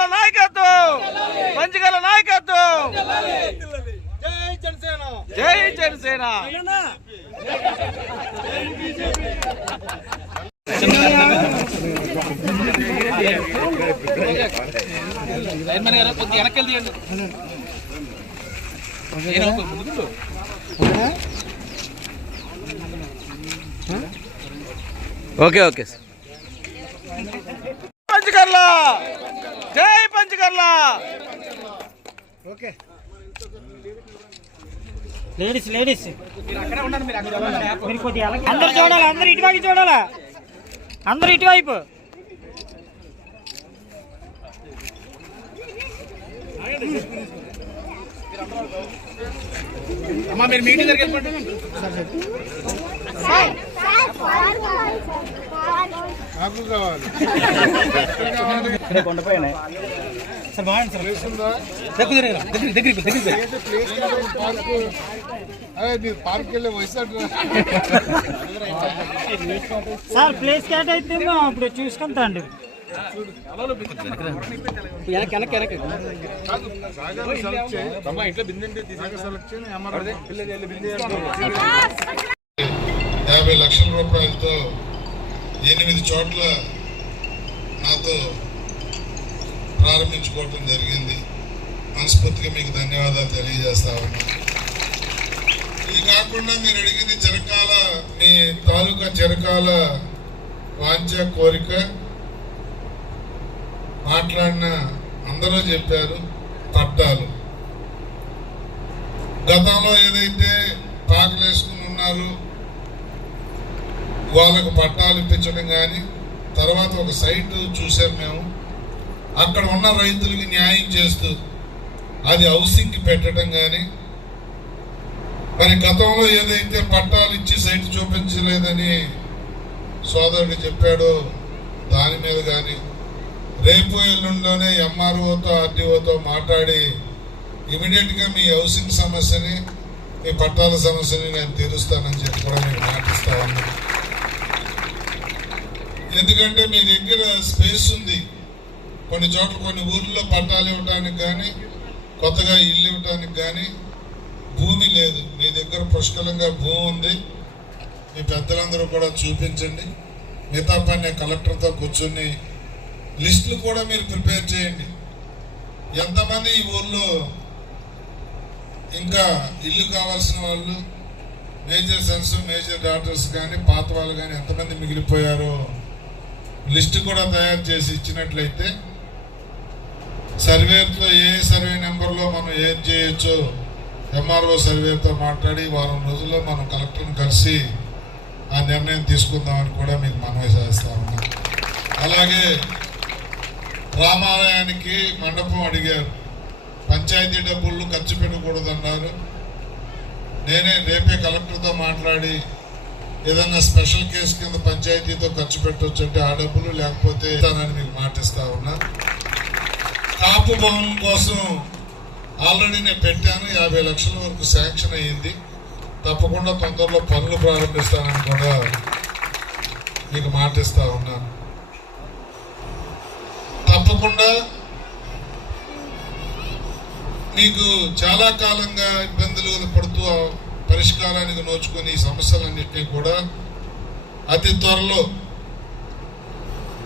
పంచగల నాయకత్వం! పంచగల నాయకత్వం! జై జనసేన! కొద్దిగా వెనక్కి ఓకే ఓకే సార్. జై పంచకర్ల లేడీస్ లేడీస్ వెనక్కి- అందరు చూడాలి అందరు ఇటువైపు చూడాలా అందరు ఇటువైపు అమ్మా మీరు మీటింగ్ దగ్గరికి వెళ్ళిపోండి నాకు కావాలి. దగ్గర దగ్గర దగ్గర దగ్గర అయితే ప్లేస్ పార్క్. అదే మీరు పార్క్ వెళ్ళే సార్ ప్లేస్ క్యాట్ అయితే సెలెక్ట్ చేయి. అమ్మ. యాభై లక్షల రూపాయలతో ఎనిమిది చోట్ల నాతో ప్రారంభించుకోవటం జరిగింది. మనస్ఫూర్తిగా మీకు ధన్యవాదాలు తెలియజేస్తా ఉన్నాను. ఇది కాకుండా మీరు అడిగింది చిరకాల మీ తాలూకా చిరకాల వాంఛ కోరిక మాట్లాడిన అందరూ చెప్పారు పట్టాలు. గతంలో ఏదైతే పాకలు వేసుకుని ఉన్నారు వాళ్ళకు పట్టాలు ఇప్పించడం కానీ తర్వాత ఒక సైట్ చూసాం మేము. అక్కడ ఉన్న రైతులకి న్యాయం చేస్తూ అది హౌసింగ్కి పెట్టడం కానీ మరి గతంలో ఏదైతే పట్టాలు ఇచ్చి సైట్ చూపించలేదని సోదరుడు చెప్పాడో దాని మీద కానీ రేపు ఎల్లుండిలోనే ఎంఆర్ఓతో ఆర్డీఓతో మాట్లాడి ఇమీడియట్గా మీ హౌసింగ్ సమస్యని మీ పట్టాల సమస్యని నేను తీరుస్తానని చెప్పి కూడా మీకు మాటిస్తా ఉన్నాను. ఎందుకంటే మీ దగ్గర స్పేస్ ఉంది. కొన్ని చోట్ల కొన్ని ఊర్లో పట్టాలు ఇవ్వడానికి కానీ కొత్తగా ఇల్లు ఇవ్వడానికి కానీ భూమి లేదు. మీ దగ్గర పుష్కలంగా భూమి ఉంది. మీ పెద్దలందరూ కూడా చూపించండి. మిగతా పని కలెక్టర్తో కూర్చొని లిస్టులు కూడా మీరు ప్రిపేర్ చేయండి. ఎంతమంది ఈ ఊర్లో ఇంకా ఇల్లు కావాల్సిన వాళ్ళు మేజర్ సన్స్ మేజర్ డాక్టర్స్ కానీ పాత వాళ్ళు కానీ ఎంతమంది మిగిలిపోయారో లిస్ట్ కూడా తయారు చేసి ఇచ్చినట్లయితే సర్వేతో ఏ సర్వే నెంబర్లో మనం ఏం చేయొచ్చో ఎంఆర్ఓ సర్వేతో మాట్లాడి వారం రోజుల్లో మనం కలెక్టర్ని కలిసి ఆ నిర్ణయం తీసుకుందామని కూడా మీకు మనవి చేస్తా ఉన్నాం. అలాగే రామాలయానికి మండపం అడిగారు. పంచాయతీ డబ్బులు ఖర్చు పెట్టకూడదన్నారు. నేనే రేపే కలెక్టర్తో మాట్లాడి ఏదైనా స్పెషల్ కేసు కింద పంచాయతీతో ఖర్చు పెట్టవచ్చు అంటే ఆ డబ్బులు లేకపోతే ఇస్తానని మీకు మాటిస్తా ఉన్నా. కాపు భవనం కోసం ఆల్రెడీ నేను పెట్టాను యాభై లక్షల వరకు శాంక్షన్ అయ్యింది. తప్పకుండా తొందరలో పనులు ప్రారంభిస్తానని కూడా మీకు మాటిస్తా ఉన్నాను తప్పకుండా మీకు చాలా కాలంగా ఇబ్బందులు పడుతూ పరిష్కారానికి నోచుకుని ఈ సమస్యలన్నింటినీ కూడా అతి త్వరలో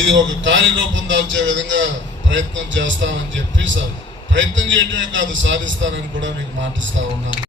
ఇది ఒక కార్యరూపం దాల్చే విధంగా ప్రయత్నం చేస్తామని చెప్పి సార్ ప్రయత్నం చేయటమే కాదు సాధిస్తానని కూడా మీకు మాటిస్తా ఉన్నాను.